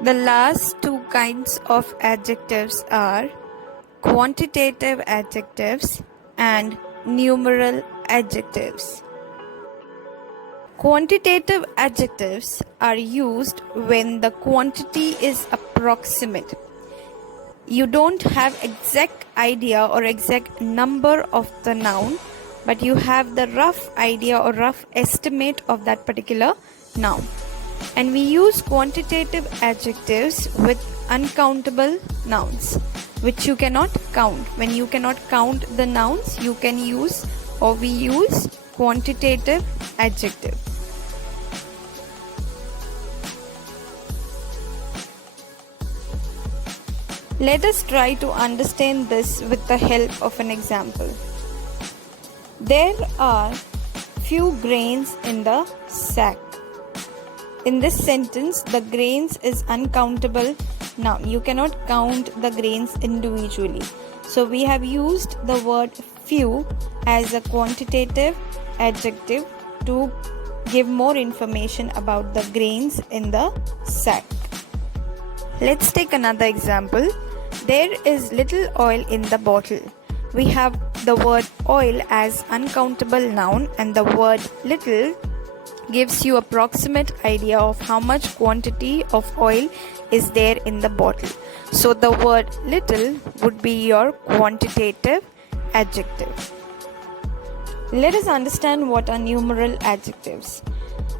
The last two kinds of adjectives are quantitative adjectives and numeral adjectives. Quantitative adjectives are used when the quantity is approximate. You don't have exact idea or exact number of the noun, but you have the rough idea or rough estimate of that particular noun. And we use quantitative adjectives with uncountable nouns, which you cannot count. When you cannot count the nouns, you can use or we use quantitative adjective. Let us try to understand this with the help of an example. There are few grains in the sack. In this sentence, the grains is uncountable noun. You cannot count the grains individually. So we have used the word few as a quantitative adjective to give more information about the grains in the sack. Let's take another example. There is little oil in the bottle. We have the word oil as uncountable noun, and the word little gives you approximate idea of how much quantity of oil is there in the bottle. So the word little would be your quantitative adjective. Let us understand what are numeral adjectives.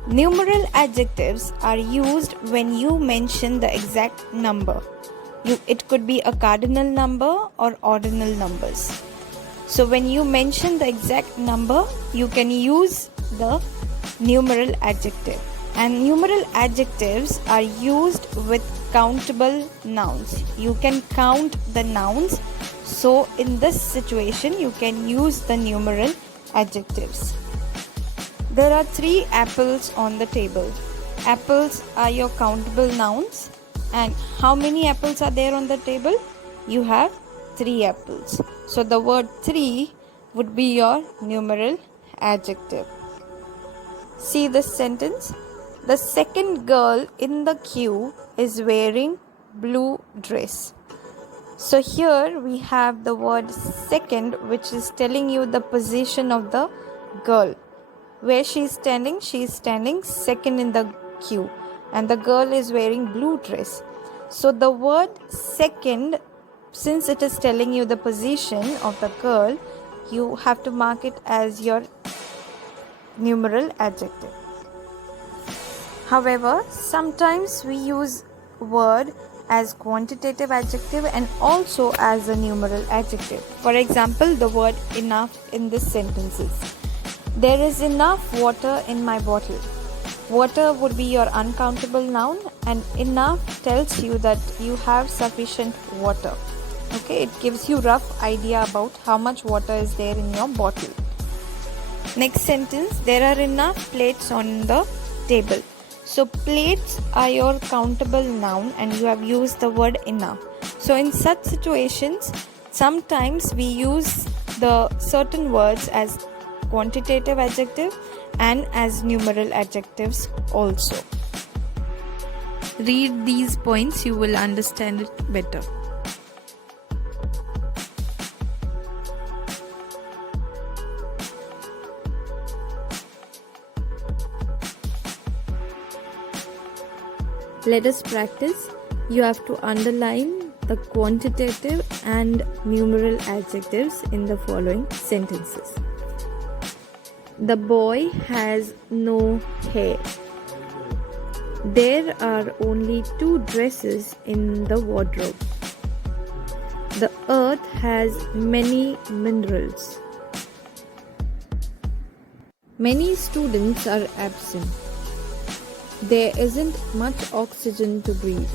Numeral adjectives are used when you mention the exact number. It could be a cardinal number or ordinal numbers. So when you mention the exact number, you can use the numeral adjective. And numeral adjectives are used with countable nouns. You can count the nouns. So in this situation, you can use the numeral adjectives. There are 3 apples on the table. Apples are your countable nouns. And how many apples are there on the table? You have 3 apples. So the word 3 would be your numeral adjective. See this sentence. The second girl in the queue is wearing blue dress. So here we have the word second, which is telling you the position of the girl. Where she is standing second in the queue, and the girl is wearing blue dress. So the word second, since it is telling you the position of the girl, you have to mark it as your numeral adjective. However, sometimes we use word as quantitative adjective and also as a numeral adjective. For example, the word enough in this sentences. There is enough water in my bottle. Water would be your uncountable noun, and enough tells you that you have sufficient water. Okay, it gives you rough idea about how much water is there in your bottle. Next sentence, there are enough plates on the table. So plates are your countable noun, and you have used the word enough. So in such situations, sometimes we use the certain words as quantitative adjective and as numeral adjectives also. Read these points, you will understand it better. Let us practice. You have to underline the quantitative and numeral adjectives in the following sentences. The boy has no hair. There are only 2 dresses in the wardrobe. The earth has many minerals. Many students are absent. There isn't much oxygen to breathe.